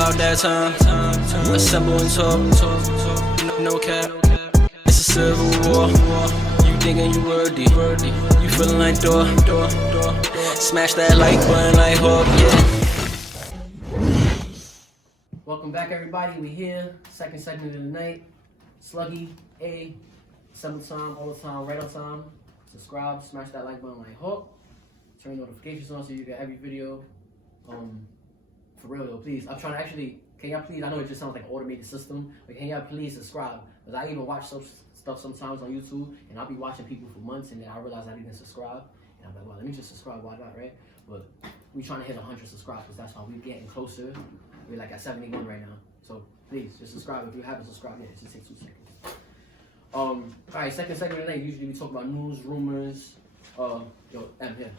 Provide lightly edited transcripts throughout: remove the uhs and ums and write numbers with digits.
about that time. Assemble and talk. No cap. It's a civil war. You thinking you worthy. You feeling like door. Smash that like button like Hawk, yeah. Welcome back, everybody. We here. Second segment of the night. Sluggy, A. Assemble time, all the time, right on time. Subscribe, smash that like button like Hawk. Turn notifications on so you get every video. For real though, please. I'm trying to actually, can y'all please, I know it just sounds like an automated system, but can y'all please subscribe? Because I even watch stuff sometimes on YouTube, and I'll be watching people for months, and then I realize I didn't subscribe. And I'm like, well, let me just subscribe, why not, right? But we trying to hit 100 subscribers, that's how we're getting closer. We're like at 71 right now. So please, just subscribe. If you haven't subscribed yet, it just takes 2 seconds. Alright, second segment of the night, usually we talk about news, rumors, M here.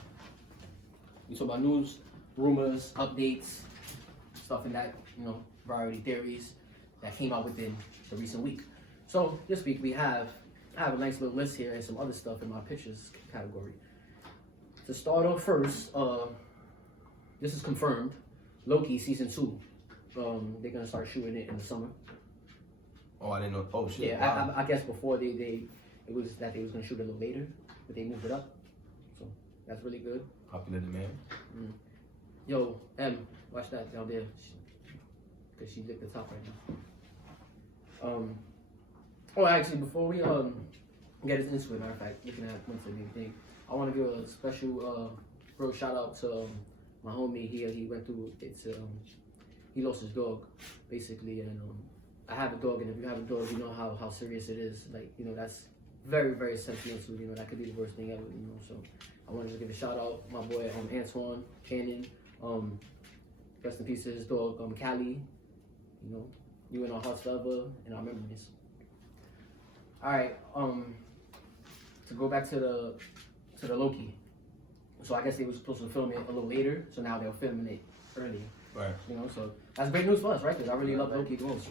We talk about news, rumors, updates, stuff in that, variety theories that came out within the recent week. So this week I have a nice little list here and some other stuff in my pictures category. To start off first, this is confirmed. Loki season 2. They're gonna start shooting it in the summer. Oh, I didn't know. Oh shit. Yeah, wow. I guess before it was that they was gonna shoot it a little later, but they moved it up. So that's really good. Popular demand. Yo, M, watch that down there. Cause she licked the top right now. Oh, actually, before we get into it, matter of fact, looking at one and everything, I want to give a special real shout out to my homie. He went through he lost his dog basically, and I have a dog, and if you have a dog, you know how serious it is. Like, that's very, very sentimental. That could be the worst thing ever. So I wanted to give a shout out, my boy Antoine Cannon. Rest in peace to his dog, Callie. You in our hearts forever and our memories. All right. To go back to the Loki. So I guess they were supposed to film it a little later. So now they're filming it early. Right. So that's great news for us, right? Because I really love Loki the most.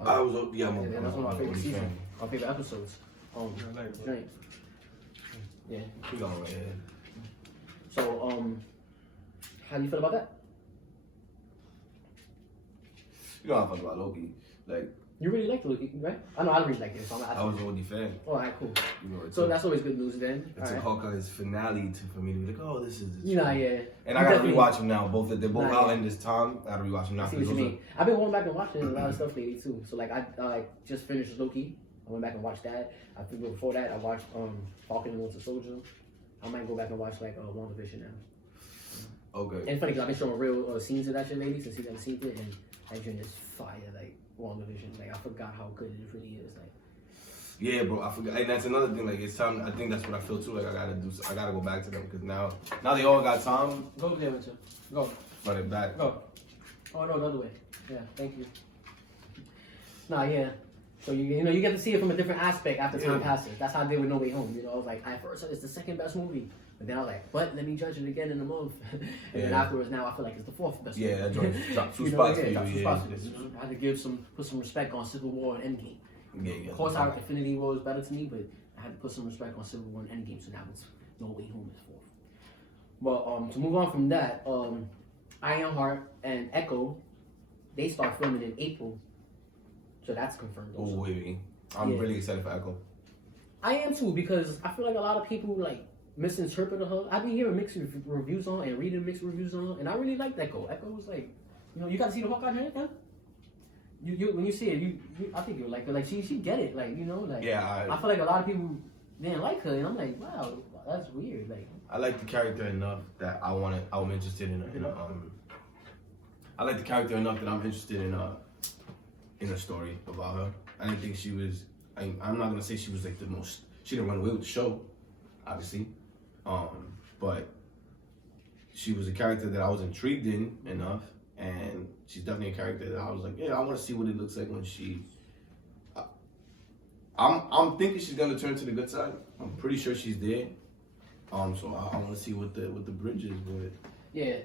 I'm that's one of my favorite seasons, my favorite episodes. Drink. Yeah. We going right ahead. So how do you feel about that? You know how I feel about Loki. Like, you really like Loki, right? I know I really like it. So I was an OG fan. Oh, alright, cool. So that's always good news then. It took Hawkeye's finale for me to be like, oh, this is. Yeah. And I gotta rewatch them now. They're both out in this time. I gotta rewatch them now. I see what you mean. I've been going back and watching a lot of stuff lately too. So like I just finished Loki. I went back and watched that. I think before that I watched Falcon and Winter Soldier. I might go back and watch like WandaVision now. Okay. And it's funny because I've been showing real scenes of that shit lately since he's never seen it, and that shit is fire. Like WandaVision, like I forgot how good it really is. Like. Yeah, bro, I forgot. And that's another thing. Like, it's time. I think that's what I feel too. Like, I gotta go back to them because now they all got time. Go there, Winter. Go. Run it back. Go. Oh no, the other way. Yeah, thank you. Nah, yeah. So you get to see it from a different aspect after time passes. That's how I did with No Way Home. I was like, at first it's the second best movie, but then I was like, but let me judge it again in a month. And then afterwards, now I feel like it's the fourth best. Yeah, movie. that dropped 2 spots for you. I had to put some respect on Civil War and Endgame. Yeah. Of course, Infinity War was better to me, but I had to put some respect on Civil War and Endgame. So now it's No Way Home is fourth. But to move on from that, Ironheart and Echo, they start filming in April. So that's confirmed also. Oh, wait. I'm really excited for Echo. I am too, because I feel like a lot of people like misinterpreted her. I've been hearing mixed reviews on and reading mixed reviews on, and I really liked Echo. Echo was like, you got to see the Hawkeye hair, huh? You when you see it, I think you'll like her. Like she get it, like like. Yeah. I feel like a lot of people didn't like her, and I'm like, wow, that's weird. Like. I like the character enough that I'm interested in I like the character enough that I'm interested in a story about her. I didn't think she was. I'm not gonna say she was like the most. She didn't run away with the show, obviously, but she was a character that I was intrigued in enough, and she's definitely a character that I was like, yeah, I want to see what it looks like when she. I'm thinking she's gonna turn to the good side. I'm pretty sure she's there. So I want to see what the bridge is, but yeah,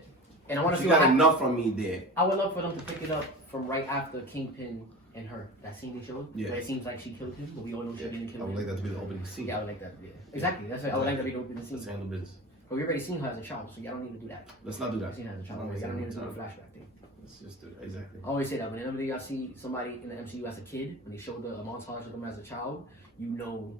and I want to see. She got enough from me there. I would love for them to pick it up from right after Kingpin and her. That scene they showed. Yeah. Where it seems like she killed him, but we all know she didn't kill him. I would like that to be the opening scene. Yeah, I would like that. Yeah, exactly. That's what I would like that to be the opening scene. Let's handle business. But we already seen her as a child, so y'all don't need to do that. Let's not do that. Seen her as a child. Y'all don't need to do the flashback thing. It's just exactly. I always say that whenever y'all see somebody in the MCU as a kid, when they show a montage of them as a child, you know,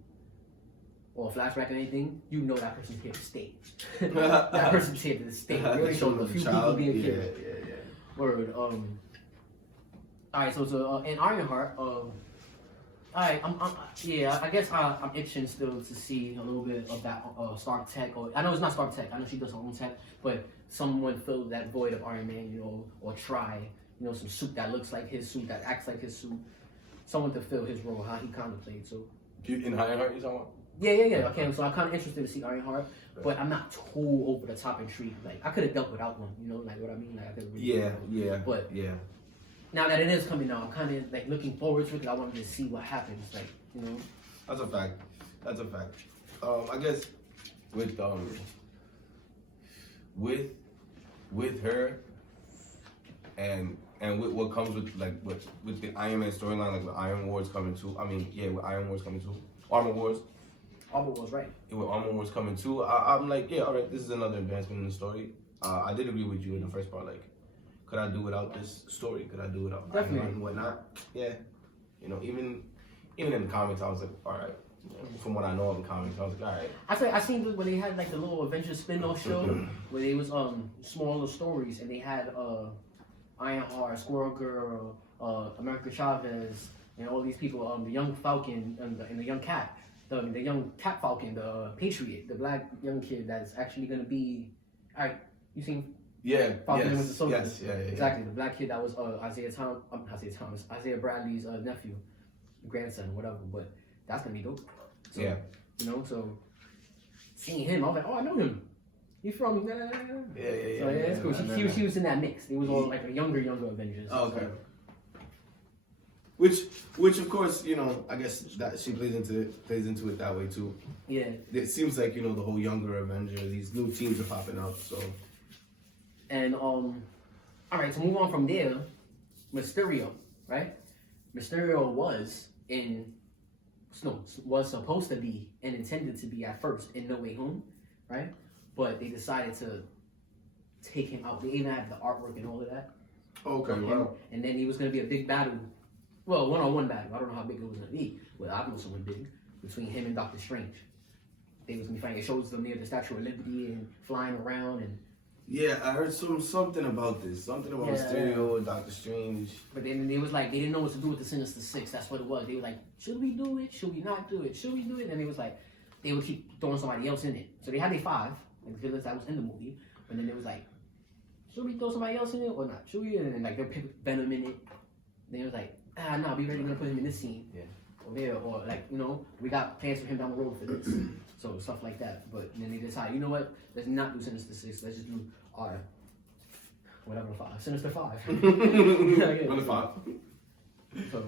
or a flashback or anything, you know that person's here to stay. That person's here to stay. They only showed a few people being kids. Yeah. Word. Alright, so in Ironheart, alright, I guess I'm itching still to see a little bit of that Stark tech, or I know it's not Stark tech. I know she does her own tech, but someone fill that void of Iron Man, you know, or try, you know, some suit that looks like his suit, that acts like his suit. Someone to fill his role, how he kind of played. So in Ironheart, you talking about? Yeah. Okay, so I'm kind of interested to see Ironheart, but I'm not too over the top intrigued. Like I could have dealt without one, you know, like what I mean. Like I could Yeah. But yeah. Now that it is coming out, I'm kind of like looking forward to it because I wanted to see what happens. Like, you know. That's a fact. I guess with her and with what comes with the Iron Man storyline, like with Iron Wars coming too. With Iron Wars coming too. Armor Wars, right. With Armor Wars coming too, I'm like, yeah, all right, this is another advancement in the story. I did agree with you in the first part, like, could I do without this story? Could I do without Iron Man and whatnot? Yeah, you know, even in the comics, I was like, all right. From what I know of the comics, I was like, all right. I seen when they had like the little Avengers spin-off show where they was smaller stories and they had Ironheart, Squirrel Girl, America Chavez, and all these people, the young Falcon and the young Cat, the young Cat Falcon, the Patriot, the black young kid that's actually gonna be. All right, you seen? Yeah. Falcon Yes. with the Soldier. Yes. Yeah. Exactly, the black kid that was Isaiah Bradley's nephew, grandson, whatever. But that's gonna be dope. So, yeah. You know, so seeing him, I was like, oh, I know him. He's from. Yeah. So yeah, it's cool. She was in that mix. It was all like a younger Avengers. Oh, okay. So. Which of course, you know, I guess that she plays into it that way too. Yeah. It seems like, you know, the whole younger Avenger, these new teams are popping up. So. And all right, to move on from there, Mysterio, right? Mysterio was supposed to be and intended to be at first in No Way Home, right? But they decided to take him out. They even had the artwork and all of that. Okay, wow. And then he was going to be a big battle. Well, one-on-one battle. I don't know how big it was going to be. Well, I know someone big. Between him and Doctor Strange. They was going to be fighting. It shows them near the Statue of Liberty and flying around and... Yeah, I heard something about this. Something about Mysterio and Doctor Strange. But then it was like, they didn't know what to do with the Sinister Six. That's what it was. They were like, should we do it? Should we not do it? Should we do it? And it was like, they would keep throwing somebody else in it. So they had their 5, like the villains that was in the movie. But then it was like, should we throw somebody else in it or not? Should we? And then like, they'll pick Venom in it. Then it was like, no, we already gonna put him in this scene. Yeah. Or there, or like, you know, we got plans for him down the road for this. So stuff like that. But then they decided, you know what? Let's not do Sinister Six. Let's just do our... whatever 5, Sinister 5. Number 5. So,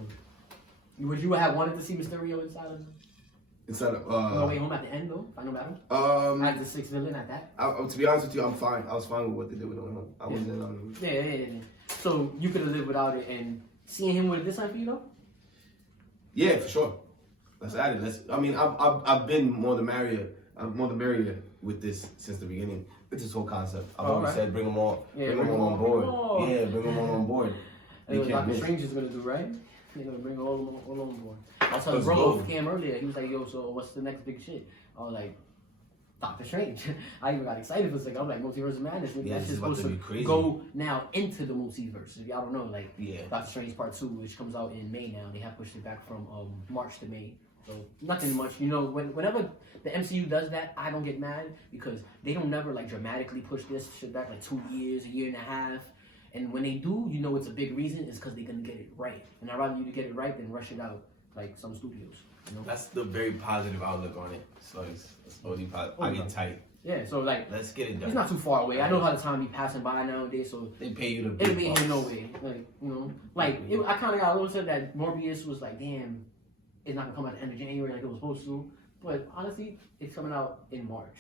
would you have wanted to see Mysterio inside of No Way Home at the end though? Final battle? As the 6th villain at that? To be honest with you, I'm fine. I was fine with what they did with No Way Home. I wasn't. Yeah. So you could have lived without it, and seeing him with this time for you though? Yeah, for sure. Let's add it. I've been more the merrier with this since the beginning. It's this whole concept. I've always said bring them all on board. Yeah, bring them all on board. That's what Doctor Strange is gonna do, right? They're gonna bring all on board. I was telling Bro Cam earlier. He was like, "Yo, so what's the next big shit?" I was like, Doctor Strange. I even got excited for a second. I'm like, Multiverse of Madness. Yeah, that's just supposed to go now into the multiverse. If y'all don't know, like, Doctor Strange Part 2, which comes out in May now. They have pushed it back from March to May. So nothing much. You know, whenever the MCU does that, I don't get mad because they don't never like dramatically push this shit back like 2 years, a year and a half. And when they do, you know it's a big reason. It's because they're gonna get it right. And I'd rather you to get it right than rush it out like some studios. You know? That's the very positive outlook on it. So it's only positive. I get tight. Yeah, so like let's get it done. It's not too far away. I know how the time be passing by nowadays, so they pay you to. It'll be here no way. Like I kind of got a little upset that Morbius was like, damn, it's not gonna come out at the end of January like it was supposed to. But honestly, it's coming out in March,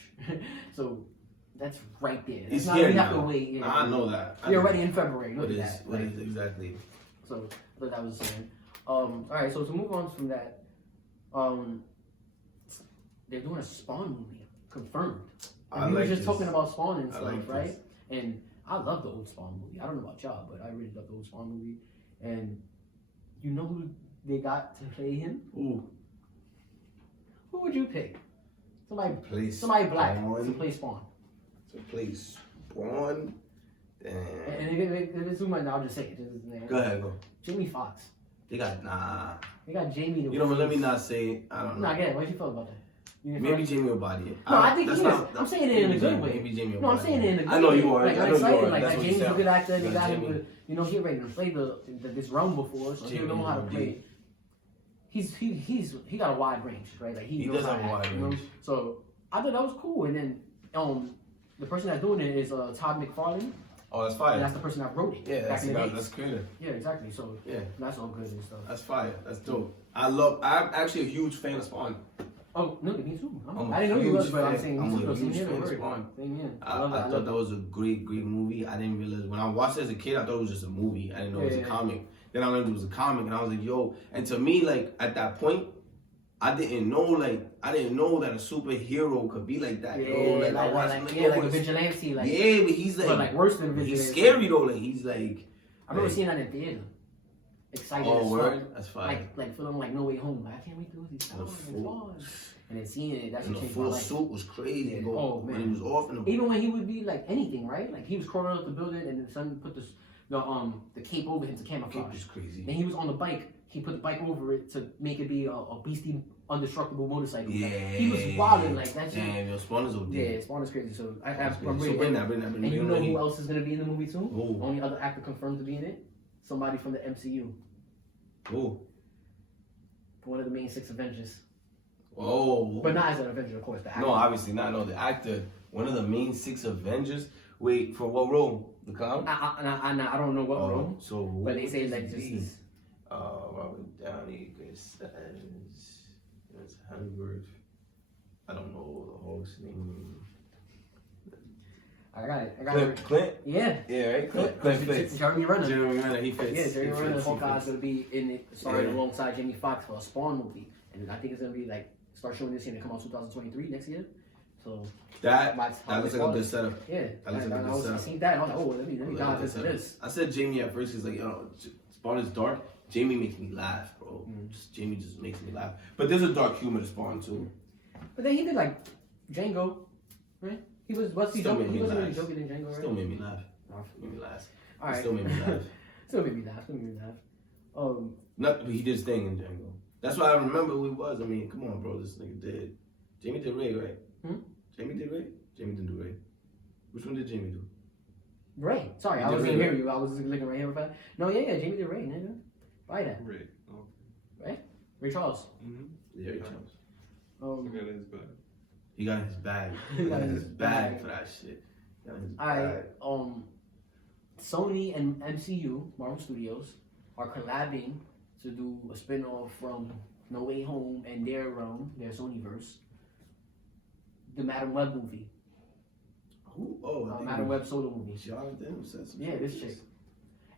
so that's right there. It's not here we now. have to wait. You know? I know that. We're already in February. Look at that. What is exactly? So what that was saying. All right. So to move on from that, they're doing a Spawn movie confirmed. And we were just talking about Spawn and stuff, right? And I love the old Spawn movie. I don't know about y'all, but I really love the old Spawn movie. And you know who they got to play him? Ooh. Who would you pick? Somebody Spawn. black to play Spawn. To play Spawn. Damn. And if it's too much, I'll just say it. Go ahead, go. Jamie Fox. They got They got Jamie. You know what? Let me not say it. I don't know. Nah, get it. What you feel about that? Maybe Jamie will body it. No, I think he is. I'm saying it in a good way. Maybe Jamie will No, I'm body saying it in a good way. I know you are. Like, I I'm know you excited. are. Like That's what Jamie's you a good actor. sound. The guy Jamie. who, you know, he already played this realm before, so he know how to play. He got a wide range, right? Like he knows does how have to a wide act, you know? range. So I thought that was cool. And then the person that's doing it is Todd McFarlane. Oh, that's fire. And that's the person that wrote it. Yeah, back in the day. that's creative. Yeah, exactly. So Yeah, that's all good and stuff. that's fire. That's dope. I'm actually a huge fan of Spawn. Oh no, me too. I'm I didn't know you huge was, but I'm fan. saying I'm me a too. Same huge here. fan Don't of worry. Spawn. Same here. I thought that was a great movie. I didn't realize when I watched it as a kid, I thought it was just a movie. I didn't know it was a comic. Then I learned it was a comic, and I was like, yo. And to me, like at that point, I didn't know that a superhero could be like that. Yeah, yo. Like I watched him, like a vigilante. Like yeah, but he's like worse than a vigilante. He's scary though. Like he's like. I remember seeing that in theater. Excited Oh, as fuck. word? That's fine. Like feeling like No Way Home. Like, I can't wait to see Spawn. And then seeing it, that And should the change my full life. suit was crazy. Yeah. Bro. Oh, man. When he was off in the Even when he would be like anything, right? Like he was crawling up the building and then someone put the cape over him to camouflage. was crazy. Then he was on the bike. He put the bike over it to make it be a beastie, indestructible motorcycle. Yeah. He was wilding like that shit. Damn, yo, Spawn is OD. Yeah, Spawn is crazy. So I'm So really bring that. And you know who else is gonna be in the movie too? Who? Only other actor confirmed to be in it. Somebody from the MCU. Who? One of the main 6 Avengers. Oh. But not as an Avenger, of course. The actor. No, obviously not. No, the actor. One of the main 6 Avengers. Wait, for what role? The clown? I don't know what role. So who But they say would like this just. be? Robert Downey, Chris Evans, Hemsworth. I don't know the host's name. I got it. Clint? Yeah. Yeah, right? Clint fits. Jeremy Renner. Jeremy Renner, he fits. Yeah, Jeremy He Renner, fits, he Hawkeye's fits. gonna be in it, starring alongside Jamie Foxx for a Spawn movie, and I think it's gonna be like start showing this year to come out 2023 next year. So That that's how looks they like a started. good setup. Yeah, That looks like a good I setup. seen that and I was like, oh, let me That looks dive like a into good this. setup. I said Jamie at first. He's like, yo, Spawn is dark. Jamie makes me laugh, bro. Jamie just makes me laugh. But there's a dark humor to Spawn too. But then he did like Django, right? He was he Still joking? made He me wasn't really laugh. joking in Django, right? Still made me laugh. Made me laugh. All right. Still made me laugh. Still made me laugh. Not, but he did his thing in Django. That's why I remember who he was. I mean, come on, bro. This nigga did. Jamie did Ray, right? Jamie did Ray? Jamie didn't do Ray. Which one did Jamie do? Ray. Sorry, He I did wasn't Ray, hearing you. I was looking right here. No, yeah, Jamie did Ray, nigga. Why that? Ray. Okay. Ray Charles. Yeah, Ray Charles. Look at his back. He got in his bag. He got in his bag bag. for that shit. Got in his Alright, bag. Sony and MCU, Marvel Studios, are collabing to do a spin-off from No Way Home and their Sonyverse, the Madam Web movie. Who? Oh, I think Madam Web solo movie. Jonathan said some Yeah, shit. this chick.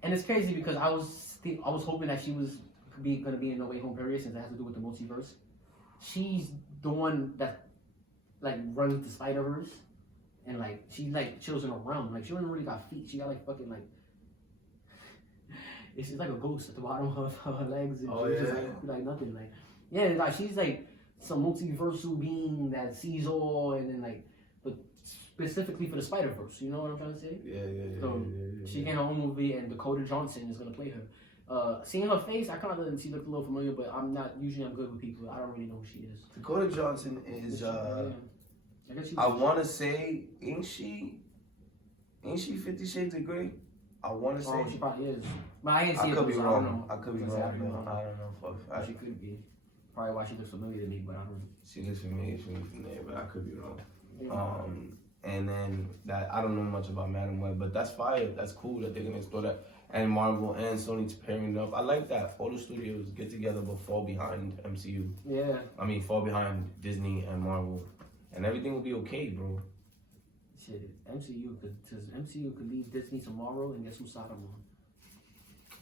And it's crazy because I was hoping that she was gonna be in No Way Home period since it has to do with the multiverse. She's the one that like runs the SpiderVerse, and like she like chills in a realm. Like she don't really got feet. She got like fucking like it's just like a ghost at the bottom of her legs. And she's just like nothing. Like yeah, like she's like some multiversal being that sees all, and then like but specifically for the SpiderVerse. You know what I'm trying to say? Yeah. So she getting her own movie, and Dakota Johnson is gonna play her. Seeing her face, she looked a little familiar, but I'm good with people. I don't really know who she is. Dakota Johnson is I guess she I wanna say, ain't she 50 Shades of Grey? I wanna say she probably is. But I ain't see I it. could be so wrong. I could be Exactly wrong. wrong. I don't know for a fact. She could be. Probably why she looks familiar to me, but I don't. She looks familiar from there, but I could be wrong. And then that I don't know much about Madam Web, but that's fire. That's cool that they're gonna explore that. And Marvel and Sony's pairing up. I like that. All the studios get together but fall behind MCU. Yeah. I mean, fall behind Disney and Marvel, and everything will be okay, bro. Shit, MCU could leave Disney tomorrow, and guess whose side I'm on?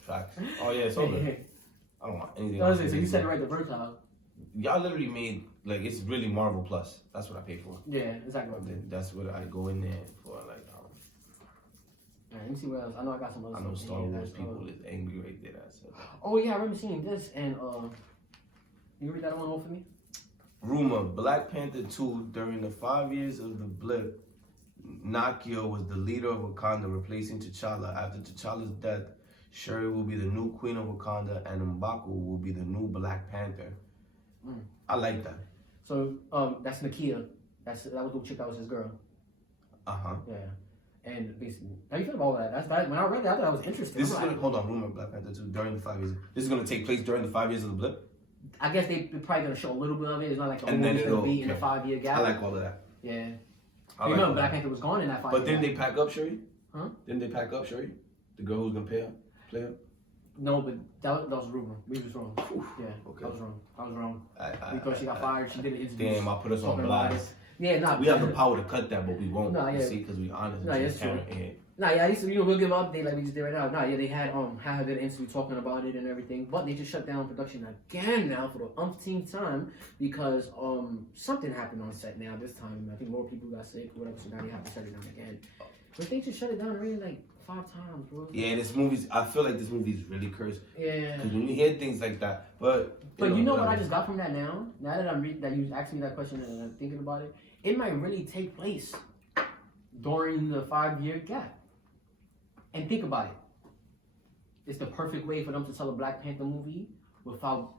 Facts. Oh yeah, it's over. I don't want anything. So you said it right the first time. Y'all literally made like it's really Marvel Plus. That's what I pay for. Yeah, exactly what I did. That's what I go in there for. Like, Alright, let me see what else. I know I got some other I know stuff Star in here Wars that's, people is angry right there. That said that. Oh yeah, I remember seeing this and you read that one over for me? Rumor: Black Panther 2. During the 5 years of the Blip, Nakia was the leader of Wakanda, replacing T'Challa. After T'Challa's death, Shuri will be the new queen of Wakanda, and M'Baku will be the new Black Panther. I like that. So that's Nakia. That was the chick that was his girl. Yeah. And basically, how you feel about that? When I read that, I thought that was interesting. This is gonna hold on. Rumor: Black Panther 2 during the 5 years. This is gonna take place during the 5 years of the Blip. I guess they're probably gonna show a little bit of it. It's not like the whole And then movie's it'll gonna be in a 5-year gap. I like all of that. Yeah. I You like remember all Black that. Panther was gone in that 5 But year didn't gap. they pack up Shuri? Huh? Didn't they pack up Shuri? The girl who's gonna play her? No, but that was a rumor. We was wrong. Yeah, Okay. I was wrong. I was wrong. I Because she got fired. She did an interview. Damn, I put us on talking about blast. it. Yeah, nah. We have the power to cut that, but we won't. No, yeah. You see, because we honest. No, and it's true. transparent, and Nah, yeah, I used to, we'll give an update like we just did right now. Nah, yeah, they had her did an interview talking about it and everything, but they just shut down production again now for the umpteenth time because something happened on set now this time. I think more people got sick, whatever, so now they have to shut it down again. But they just shut it down really like 5 times, bro. Yeah, this movie's. I feel like this movie's really cursed. Yeah. Because when you hear things like that, but you know what I just got from that now? Now that that you asked me that question and I'm thinking about it, it might really take place during the 5-year gap. And think about it. It's the perfect way for them to tell a Black Panther movie without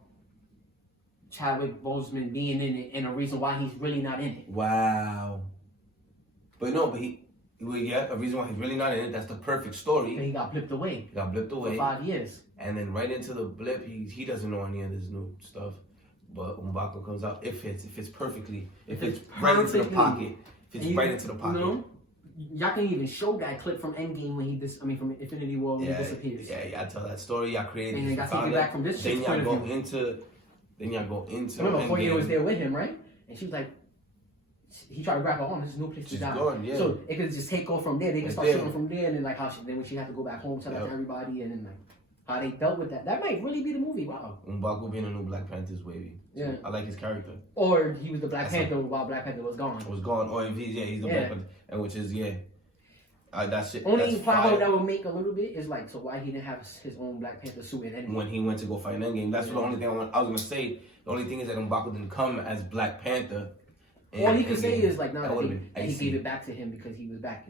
Chadwick Boseman being in it and a reason why he's really not in it. Wow. But no, but a reason why he's really not in it. That's the perfect story. And he got blipped away. He got blipped away For 5 years. And then right into the blip, he doesn't know any of this new stuff. But M'Baku comes out. It fits perfectly. It fits right into the pocket. Fits right into the pocket. You know, y'all can even show that clip from Endgame when from Infinity War when he disappears. Yeah, I tell that story. Y'all created and this. y'all take it back from this Then shit's y'all point go of view. into. Remember, Endgame. Koye was there with him, right? And she was like, he tried to grab her arm. There's no place to She's die. gone, yeah. So it could just take off from there. They could It's start there. shooting from there, and then like then when she had to go back home, tell that to everybody, and then like how they dealt with that. That might really be the movie. Wow. M'Baku being a new Black Panther is wavy. So Yeah. I like his character. Or he was the Black Panther while Black Panther was gone. Was gone. Or if he's the Black Panther, and which is that shit. Only that's plot hole fire. that would make a little bit is like, so why he didn't have his own Black Panther suit in Endgame? When he went to go fight Endgame, that's the only thing I was gonna say. The only thing is that M'Baku didn't come as Black Panther. All he could say is like, no, that he gave it back to him because he was back.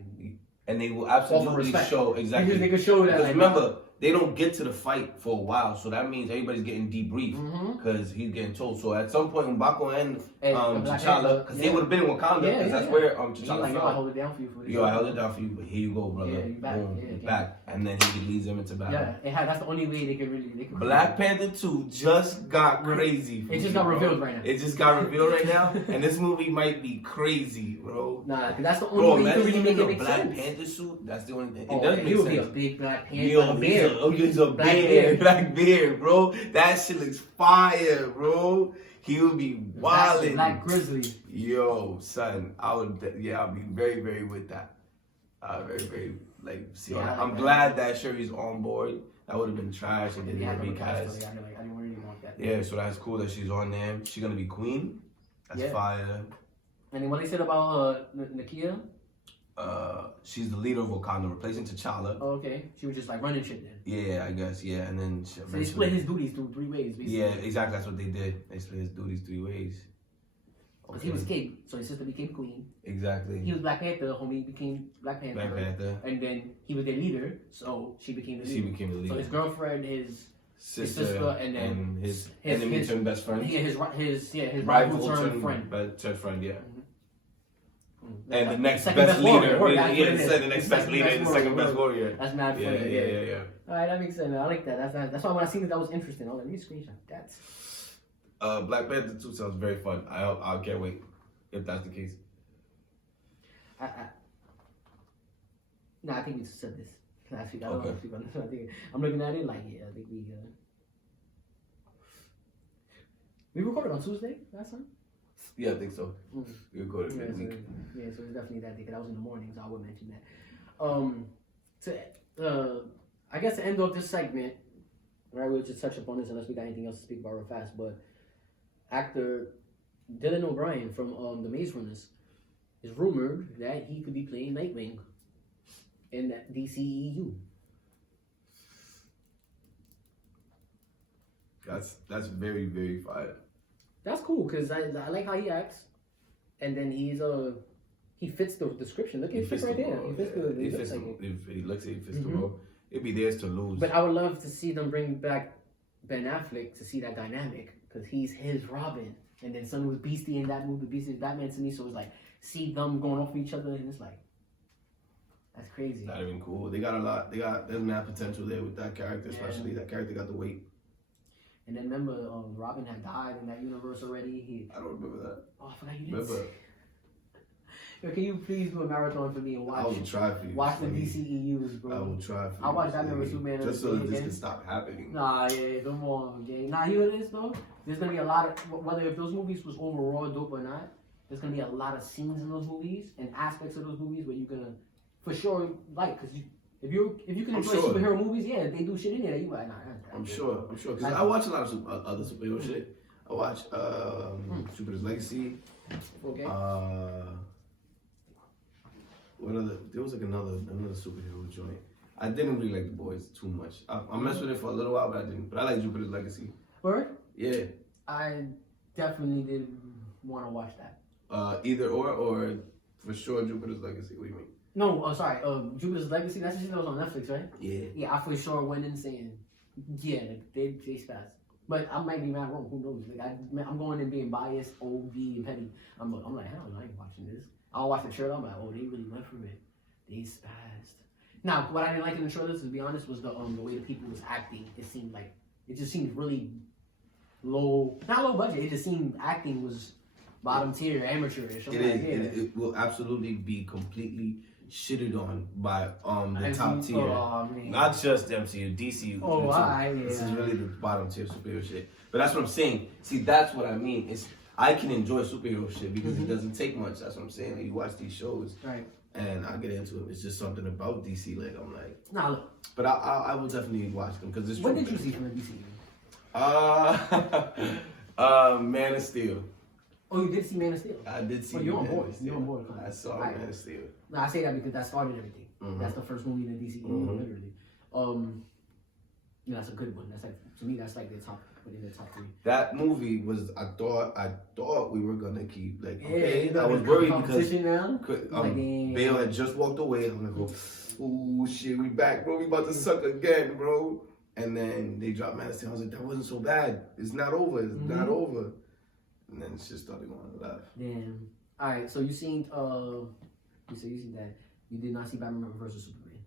And they will absolutely respect. show exactly. They could show that. Because Like, remember, they don't get to the fight for a while, so that means everybody's getting debriefed Mm-hmm. because he's getting told. So at some point, M'Baku and Black T'Challa, Panther, because they would have been in Wakanda, because that's where He's T'Challa like, yo, I fell. hold it down for you for this. Yo, I held it down for you, but here you go, brother. Yeah, you back. Boom, Yeah, you okay. back. And then he leads them into battle. Yeah, that's the only way they could. Black Panther 2 just got crazy. It just got revealed right now. It just got revealed right now, and this movie might be crazy, bro. Nah, 'cause that's the Bro, only way you can imagine really him make in it a make Black sense. Panther suit. That's the only thing. It Oh, does he make would be a sense. big Black Panther. Yo, a bear. he's a Black bear, bear. Black bear, bro. That shit looks fire, bro. He would be wildin'. Black Grizzly. Yo, son, I'll be very, very with that. Very, very, see. Yeah, I'm glad that Shuri's on board. That would have been trash if they Yeah, didn't recast. I didn't really want that. Yeah, so that's cool that she's on there. She's gonna be queen. That's Yeah. fire. And then what they said about Nakia? She's the leader of Wakanda, replacing T'Challa. Oh, okay, she was just like running shit then. Yeah, I guess. Yeah, and then So they split his duties through 3 ways, basically. Yeah, exactly. That's what they did. They split his duties 3 ways. Because he was king, so his sister became queen. Exactly. He was Black Panther, homie became Black Panther. Black Panther. And then he was their leader, so she became the leader. She became the leader. So his girlfriend, his sister, and then his enemy turned best friend. Yeah, his rival turned friend. Turned friend, yeah. Mm-hmm. And the next Second best warrior. leader. That's what it is. The next best leader and the second best warrior. That's mad Yeah, funny. yeah. Alright, that makes sense. I like that. That's why when I seen it, that was interesting. I was like, let me screenshot that. Black Panther 2 sounds very fun. I can't wait if that's the case. No, I think we just said this. Last week, I Okay. don't speak on this. I think I'm looking at it like, yeah, I think we recorded on Tuesday last time. Yeah, I think so. Mm. We recorded Yeah, midweek. so it's definitely that day. Cause I was in the morning, so I would mention that. I guess to end off this segment, right? We'll just touch upon this unless we got anything else to speak about real fast. But actor Dillon O'Brien from The Maze Runners is rumored that he could be playing Nightwing. in the DCEU. That's very, very fire. That's cool because I like how he acts, and then he fits the description. Look, he fits right there. He fits the. He fits like it. if he looks like he fits the role. It'd be theirs to lose. But I would love to see them bring back Ben Affleck to see that dynamic because he's his Robin, and then someone was Beastie in that movie. Beastie is Batman to me, so it's like see them going off each other, and it's like that's crazy. That'd have been cool. They got a lot. There's mad potential there with that character, especially that character got the weight. And then remember, Robin had died in that universe already. I don't remember that. Oh, I forgot you didn't. Yo, can you please do a marathon for me and watch? I will try for you. Watch the DCEUs, bro. I will try for you. I watched Batman vs Superman just so that this again. can stop happening. Nah, yeah, come on, gang. Nah, you know what it is though? There's gonna be a lot of whether if those movies was overall dope or not. There's gonna be a lot of scenes in those movies and aspects of those movies where you're gonna, for sure, like, cause if you can enjoy superhero movies, yeah, they do shit in there that you like. Nah, I'm sure, cause I watch a lot of other superhero shit. I watch Jupiter's Legacy. Okay. What other? There was like another superhero joint. I didn't really like The Boys too much. I messed with it for a little while, but I didn't. But I like Jupiter's Legacy. Word? Yeah. I definitely did want to watch that. Either or for sure Jupiter's Legacy. What do you mean? No, sorry. Jupiter's Legacy. That's the shit that was on Netflix, right? Yeah. Yeah, I for sure went in saying, yeah, they spazzed. But I might be mad wrong. Who knows? Like I'm going in being biased, OB, and petty. I'm like, hell no, I ain't watching this. I'll watch the trailer. I'm like, oh, they really went for it. They spazzed. Now, what I didn't like in the trailers, to be honest, was the way the people was acting. It just seemed really low, not low budget. It just seemed acting was bottom tier, amateurish. It will absolutely be completely shitted on by the top tier. Not just MCU, DCU. Oh, yeah. This is really the bottom tier superhero shit. But that's what I'm saying. See, that's what I mean. I can enjoy superhero shit because it doesn't take much. That's what I'm saying. Like, you watch these shows, right? And I get into it. It's just something about DC. Like I'm like, nah, look. But I will definitely watch them because it's. What did you see from the DCU? Man of Steel. Oh, you did see Man of Steel? I did see. Oh, you're on board. You're on board. I saw Man of Steel. No, I say that because that started everything. That's the first movie in the DCU, literally. Yeah, that's a good one. That's like to me, that's like the top. Within the top 3. That movie was. I thought we were gonna keep like. Okay, I was worried because Bale had just walked away. I'm gonna go. Oh shit, we back, bro. We about to suck again, bro. And then they dropped Man of Steel. I was like, that wasn't so bad. It's not over. It's not over. And then it's just started going left. Damn. All right. So you seen you seen that. You did not see Batman vs Superman.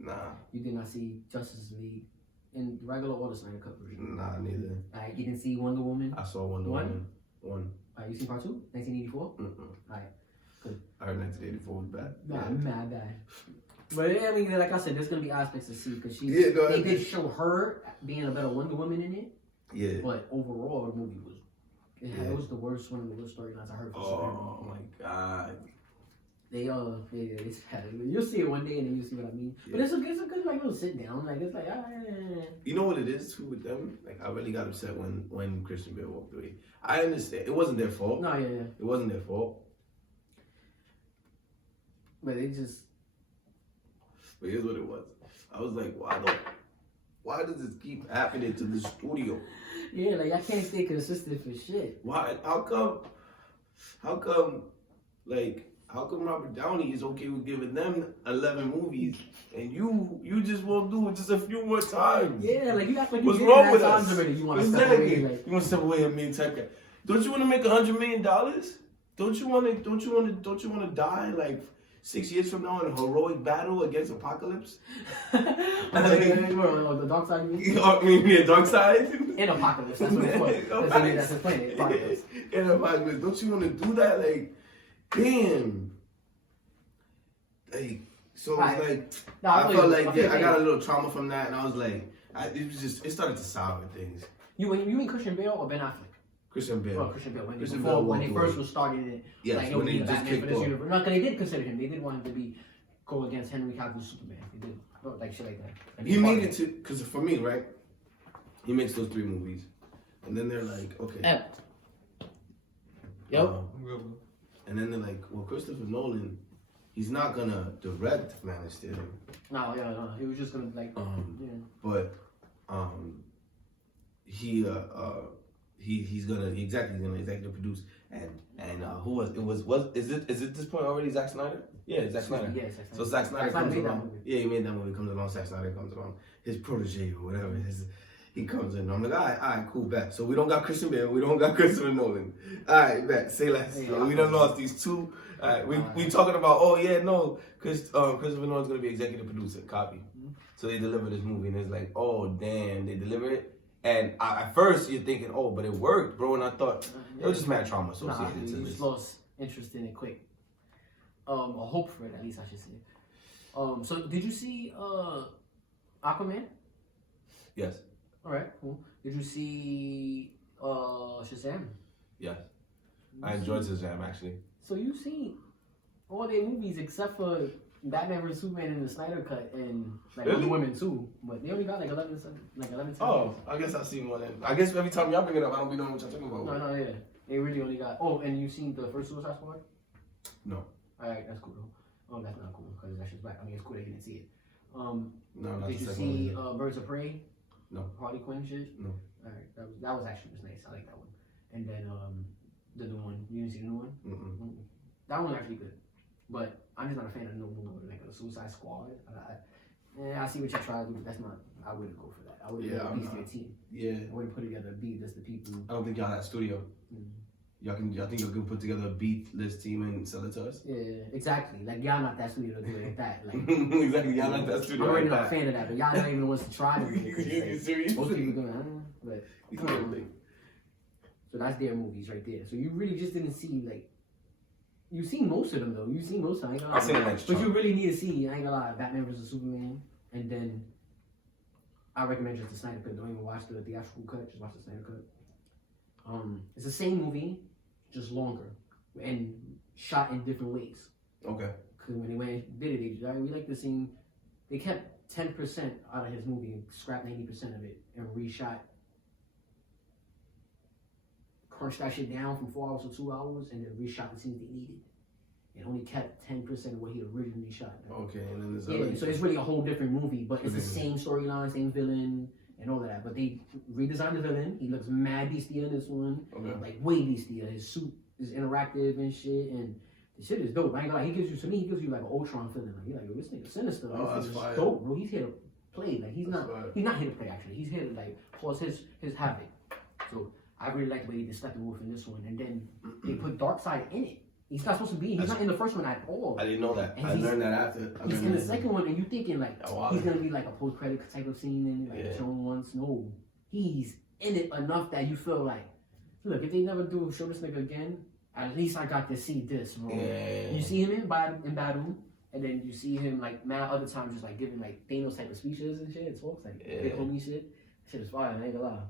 Nah. You did not see Justice League. In regular or the Snyder Cut version? Nah, neither. Alright, you didn't see Wonder Woman? I saw Wonder Woman. One. Alright, you seen part 2? 1984? Alright, good. I heard 1984 was bad. Nah, mad bad. But yeah, I mean, like I said, there's gonna be aspects to see because they did show her being a better Wonder Woman in it. Yeah. But overall, the movie was it was the worst one of the worst storylines I heard. Oh my god. You'll see it one day and then you'll see what I mean. Yeah. But it's a good like little sit down. Like it's like You know what it is too with them? Like I really got upset when Christian Bale walked away. I understand it wasn't their fault. No, yeah. It wasn't their fault. But it just. But here's what it was. I was like, why does this keep happening to the studio? Yeah, like I can't stay consistent for shit. Why? How come Robert Downey is okay with giving them 11 movies and you just won't do it just a few more times? Yeah, like you act like what's wrong with us? Already. You want to step away? Like, you want to step away and mean tech? Don't you want to make $100 million? Don't you want to die like 6 years from now in a heroic battle against Apocalypse? The dark side, you mean? I mean, yeah, dark side. In Apocalypse, that's what it's called. That's his planet. Apocalypse. In Apocalypse, don't you want to do that? Like, damn. Like, so right. It's like I felt like I got a little trauma from that, and I was like, it started to sour things. You mean Christian Bale or Ben Affleck? Christian Bale. Oh, Christian Bale. When they first was starting it, yes, like when they just kicked off. No, because they did consider him. They did want him to go against Henry Cavill's Superman. They did like shit like that. Like, he made it to because for me, right? He makes those 3 movies, and then they're like, okay. Yep. And then they're like, well, Christopher Nolan he's not gonna direct Man of Steel. No, he was just gonna like. But he's gonna executive produce and who is it this point already Zack Snyder? Yeah, Zack Snyder. Yeah, Zack Snyder. So Zack Snyder comes made that along. movie. Yeah, he made that movie. Comes along. Zack Snyder comes along. His protege or whatever. He comes in. I'm like, all right, cool, bet. So we don't got Christian Bale. We don't got Christopher Nolan. All right, bet. Say less. Hey, We done lost these two. All right, we talking about. Oh yeah, no, Christopher Nolan's gonna be executive producer. Copy. So they deliver this movie, and it's like, oh damn, they deliver it. And at first you're thinking, oh, but it worked, bro. And I thought it was just mad trauma associated to you this. just lost interest in it quick. Or hope for it, at least I should say. So did you see Aquaman? Yes. All right, cool. Did you see Shazam? Yes. I enjoyed Shazam actually. So you've seen all their movies except for Batman vs Superman in the Snyder cut and like Really? Wonder Woman too, but they only got like 11 times. Oh, I guess I've seen one. I guess every time y'all bring it up, I don't be knowing what y'all talking about. No, yeah. They really only got. Oh, and you seen the first Suicide Squad? No. All right, that's cool though. Oh, that's not cool because that's just black. I mean, it's cool that you didn't see it. No, not Did the you second see one. Birds of Prey? No. Harley Quinn shit? No. All right, that was actually nice. I like that one. And then the new one. You didn't see the new one? Mm-mm. That one's actually good, but I'm just not a fan of no movie like a Suicide Squad. I see what you're trying to do, but that's not. I wouldn't go for that. I wouldn't Yeah, put I'm a beast in not. a team. Yeah. I wouldn't put together a beat list of people. I don't think y'all that studio. Y'all think y'all can put together a beat list team and sell it to us? Yeah, exactly. Like y'all not that studio to do it like that. Like Exactly. Y'all not that studio. I'm already like not a fan of that, but y'all not even the ones to try to do it. 'cause it's You like, serious? most people doing, I don't know, but so that's their movies right there. So you really just didn't see like. You've seen most of them though. You've seen most of them. I ain't gonna lie. I've seen the next But chunk. you really need to see, I ain't gonna lie, Batman vs Superman, and then I recommend just the Snyder cut. Don't even watch the theatrical cut. Just watch the Snyder cut. It's the same movie, just longer and shot in different ways. Okay. Because when they went and did it, we like the scene. They kept 10% out of his movie and scrapped 90% of it and reshot. Crunched that shit down from 4 hours to 2 hours and then reshot the scenes they needed. And only kept 10% of what he originally shot. Okay, and then there's Yeah, so it's really a whole different movie, but it's the Mhm. same storyline, same villain, and all of that. But they redesigned the villain. He looks mad beastie in this one. Okay. Like way beastie. His suit is interactive and shit, and the shit is dope. I ain't gonna lie, he gives you like an Ultron feeling. Like, you're like, yo, this nigga sinister. Like, Oh, this that's nigga's fire. dope, bro. He's here to play. Like he's That's not fire. he's not here to play actually. He's here to like cause his havoc. So I really like the way they did Steppenwolf in this one. And then they put Darkseid in it. He's not supposed to be. He's not in the first one at all. I didn't know that. And I he's- learned that after. I He's learned in the that. second one, and you thinking like Oh, wow. he's gonna be like a post-credit type of scene and like Yeah. shown once. No, he's in it enough that you feel like, look, if they never do show this nigga again, at least I got to see this, bro. Yeah. You see him in battle, and then you see him like mad other times just like giving like Thanos type of speeches and shit. It's talks like big homie shit. Shit is fire. I ain't gonna lie.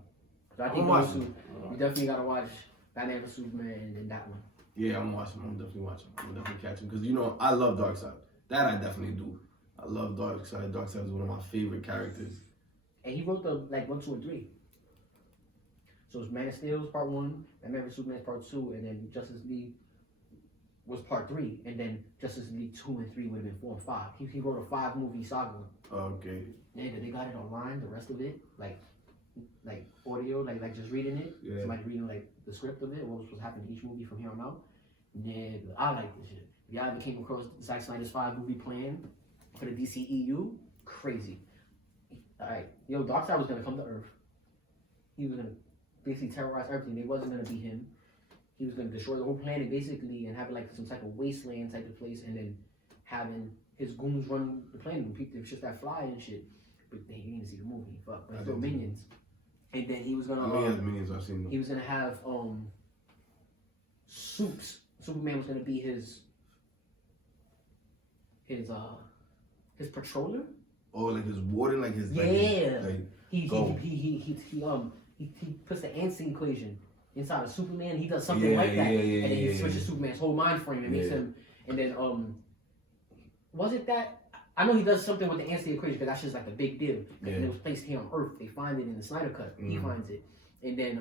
So I think I'm those watching. two, you definitely gotta watch Batman vs Superman and then that one. Yeah, I'm watching. I'm definitely watching. I'm definitely catching because you know I love Darkseid. That I definitely do. I love Darkseid. Darkseid is one of my favorite characters. And he wrote the like 1, 2, and 3. So it's Man of Steel part 1, Batman vs Superman part 2, and then Justice League was part 3, and then Justice League 2 and 3 would have been 4 and 5. He wrote a 5-movie saga. Okay. Nigga, they got it online. The rest of it, like audio, like just reading it. Yeah. Somebody reading like the script of it, what was supposed to happen in each movie from here on out. Nigga, I like this shit. If y'all ever came across Zack Snyder's 5-movie plan for the DCEU, crazy. Alright, yo, Darkseid was gonna come to Earth. He was gonna basically terrorize everything. It wasn't gonna be him. He was gonna destroy the whole planet basically and have it like some type of wasteland type of place, and then having his goons run the planet and people shit that fly and shit. But they didn't see the movie. Fuck, but still minions. And then he was gonna. Minions. I've seen them. He was gonna have suits. Superman was gonna be his patroller. Oh, like his warden, like his Yeah. like He go. he puts the Anson equation inside of Superman. He does something like that, and then he switches Superman's whole mind frame and makes him. And then was it that? I know he does something with the Anson equation, but that's just like a big deal. Because it was placed here on Earth. They find it in the Snyder Cut. He finds it, and then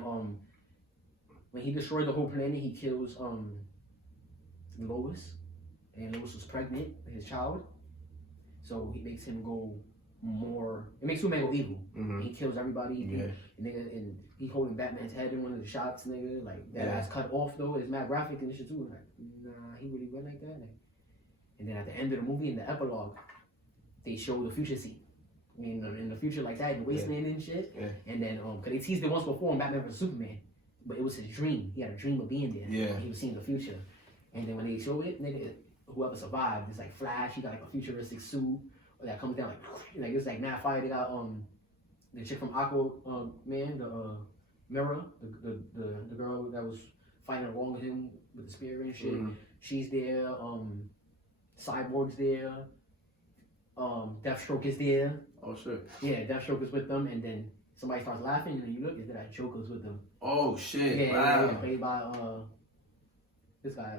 when he destroyed the whole planet, he kills Lois. and Lois was pregnant with his child. So he makes him go more. It makes Superman go evil. Mhm. He kills everybody. Yeah. And he holding Batman's head in one of the shots, nigga. Like that Yeah. ass cut off though. It's mad graphic and shit too. Like, nah, he really went like that. Like, and then at the end of the movie, in the epilogue, they show the future scene. I mean, in the future like that, in the wasteland and shit. Yeah. And then cause they teased it once before in Batman vs Superman, but it was his dream. He had a dream of being there. Yeah. He was seeing the future. And then when they show it, nigga, whoever survived, it's like Flash. He got like a futuristic suit that comes down like it's like mad fire. They got the chick from Aquaman, the Mirror, the girl that was fighting along with him with the spear and shit. Mhm. She's there. Cyborg's there. Deathstroke is there. Oh shit. Yeah, Deathstroke is with them, and then somebody starts laughing, and then you look, is that Joker's with them? Oh shit. Yeah, Wow. yeah, played by this guy,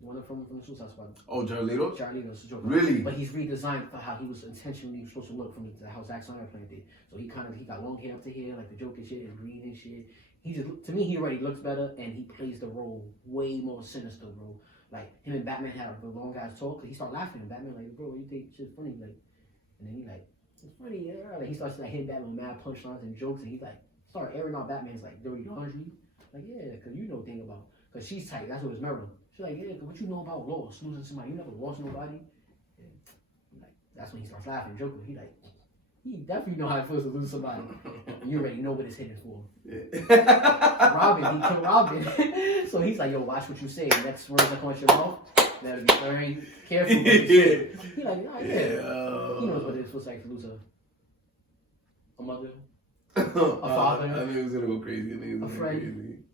one from Suicide Squad. Oh, Jared Leto? Jared Leto's Joker. Really? But he's redesigned for how he was intentionally supposed to look from how Zack Snyder planned it. So he got long hair up to here, like the Joker shit, and green and shit. He just, to me, he already looks better, and he plays the role way more sinister, bro. Like him and Batman had a long ass talk, cause he started laughing, and Batman like, bro, you think shit's funny, like, and then he like, it's funny, yeah. Like he starts like hitting Batman with mad punchlines and jokes, and he like started airing out Batman's like dirty laundry. Like, yeah, cause you know thing about, cause she's tight. That's what his mirror. She's like, yeah, cause what you know about loss, losing somebody? You never lost nobody. And, like that's when he starts laughing, joking. He definitely know how it feels to lose somebody. And you already know what it's hitting for. Yeah. Robin, he killed Robin. So he's like, yo, watch what you say. Next words that come out your mouth, better be very careful what you say. He's like, oh yeah. He knows what it feels like to lose a mother, a father, I knew he was gonna go crazy. a friend,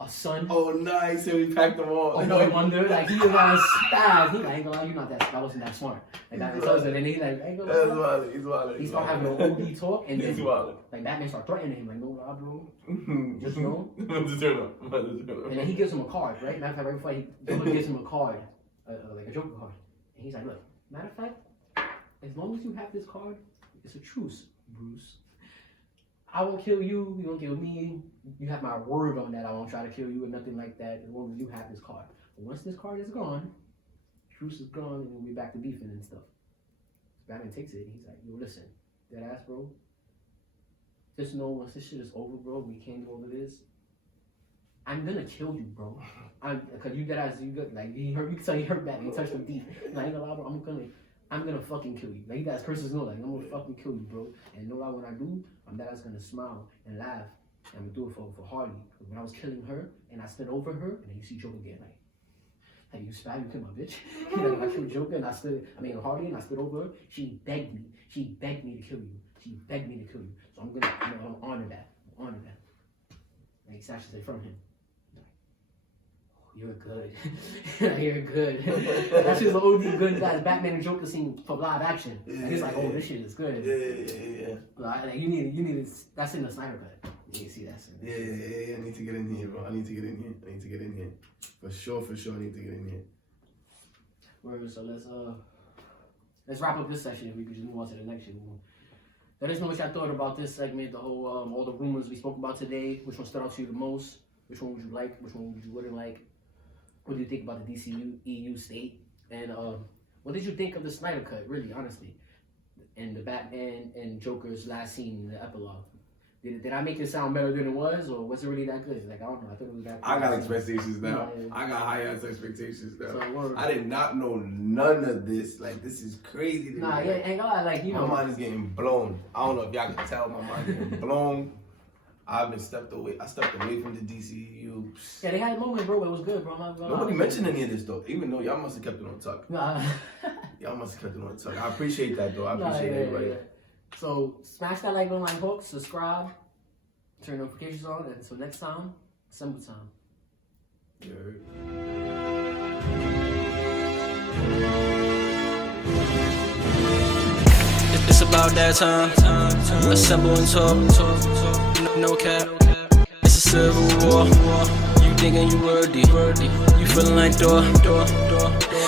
a son. Oh, nice. And we packed them all. A boy wonder, like he was on his spaz. He like, ain't gonna lie, you not that wasn't that smart. Like that tells it, and he like, ain't gonna That's lie. wild. He's wild. He start having an OD talk, and then He's wild. like Batman start threatening him, like, no lie, bro. Just know. I'm about to turn up. And then he gives him a card, right? Matter of fact, right before Dillon gives him a card, like a Joker card, and he's like, look, matter of fact, as long as you have this card, it's a truce, Bruce. I won't kill you, you won't kill me. You have my word on that. I won't try to kill you or nothing like that as long as you have this card. But once this card is gone, truce is gone, and we'll be back to beefing and stuff. Batman takes it, and he's like, yo, listen, that ass, bro. Just know once this shit is over, bro, we can't go over this. I'm gonna kill you, bro. Cause you dead ass, you good. Like he hurt. You can tell he hurt Batman. He touched him deep. Like, ain't gonna lie, bro. I'm gonna fucking kill you. Like you guys curses know, like I'm gonna fucking kill you, bro. And you know what? When I do, I'm dead ass gonna smile and laugh. And I'm gonna do it for Harley. Cause when I was killing her and I stood over her, and then you see Joker again, like, hey, you spy, you killed my bitch. Like, I killed Joker and Harley and I stood over her. She begged me. She begged me to kill you. She begged me to kill you. So I'm gonna honor that. Honor that. And he snatches it from him. You're good. You're good. That's just the OD good guys. Batman and Joker scene for live action. And he's like, oh, this shit is good. Yeah. Like, you need to. That's in the Snyder cut. You need to see that scene. Yeah. I need to get in here, bro. I need to get in here. For sure. I need to get in here. Word. So let's wrap up this section. If we could just move on to the next shit. Let us know what y'all thought about this segment. The whole all the rumors we spoke about today. Which one stood out to you the most? Which one would you like? Which one you wouldn't like? What do you think about the DCU state? And what did you think of the Snyder cut, really, honestly? And the Batman and Joker's last scene in the epilogue. Did I make it sound better than it was, or was it really that good? Like, I don't know. I thought it was that good. I got expectations now. Yeah. I got high ass expectations now. So, I did not know none of this. Like, this is crazy to Nah, me. yeah, ain't gonna lie, like, you know. My mind is getting blown. I don't know if y'all can tell. My mind is getting blown. I stepped away from the DCU. Yeah, they had a moment, bro. It was good, bro. Nobody mentioned any of this though. Even though y'all must have kept it on tuck. Nah. Y'all must have kept it on tuck. I appreciate that though. I appreciate everybody. Yeah. So smash that like button, like hook, subscribe, turn notifications on, and until next time, assemble time. Yeah. It's about that time. Assemble and talk. No cap. It's a civil war. You thinking you worthy. You feeling like door.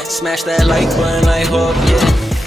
Smash that like button like hook. Yeah.